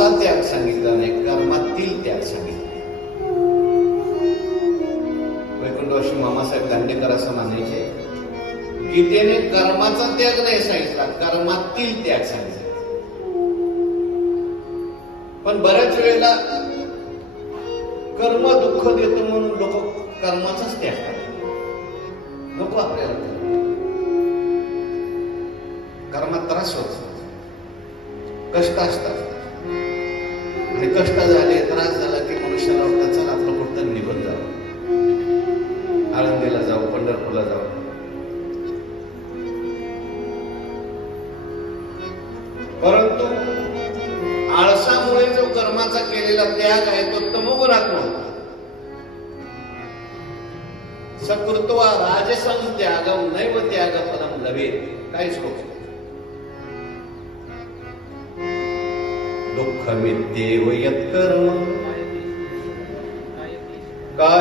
कर्माचा त्याग सांगितला नाही, कर्मातील त्याग सांगितला. वैकुंठवासी मामासाहेब दांडेकर असं मानायचे, गीतेने कर्माचा त्याग नाही सांगितला, कर्मातील त्याग सांगितला. पण बऱ्याच वेळेला कर्म दुःख देतो म्हणून लोक कर्माचाच त्याग करतात. नको आपल्याला, कर्मात त्रास होतो, कष्ट असतात, आणि कष्ट झाले, त्रास झाला की मनुष्याला वाटतं चला आपलं कुठं निघून जावं, आळंदीला जाऊ, पंढरपूरला जाऊ. परंतु आळसामुळे जो कर्माचा केलेला त्याग आहे तो तमोगुणात्मक. सकृत्वा राजसं त्यागं नैव त्यागफलं लभेत. काहीच होत दुःखमित्येव यत्कर्म काय